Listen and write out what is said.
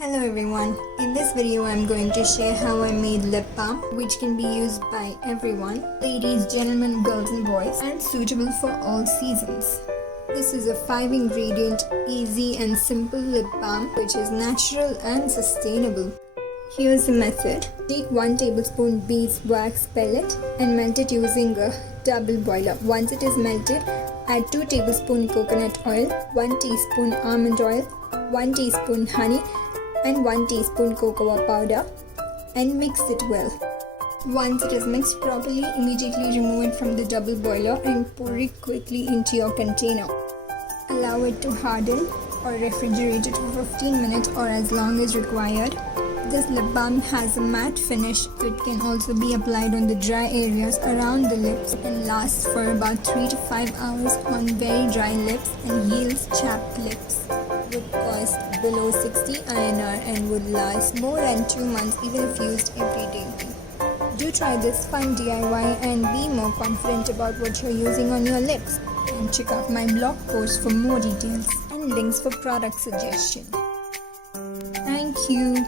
Hello everyone, in this video I'm going to share how I made lip balm which can be used by everyone, ladies, gentlemen, girls and boys, and suitable for all seasons. This is a 5 ingredient, easy and simple lip balm which is natural and sustainable. Here's the method. Take 1 tablespoon beeswax pellet and melt it using a double boiler. Once it is melted, add 2 tablespoon coconut oil, 1 teaspoon almond oil, 1 teaspoon honey and 1 teaspoon cocoa powder and mix it well. Once it is mixed properly, immediately remove it from the double boiler and pour it quickly into your container. Allow it to harden or refrigerate it for 15 minutes or as long as required. This lip balm has a matte finish, so it can also be applied on the dry areas around the lips and lasts for about 3 to 5 hours on very dry lips and heals chapped lips. Would cost below 60 INR and would last more than 2 months even if used every day. Do try this fun DIY and be more confident about what you're using on your lips. And check out my blog post for more details and links for product suggestion. Thank you.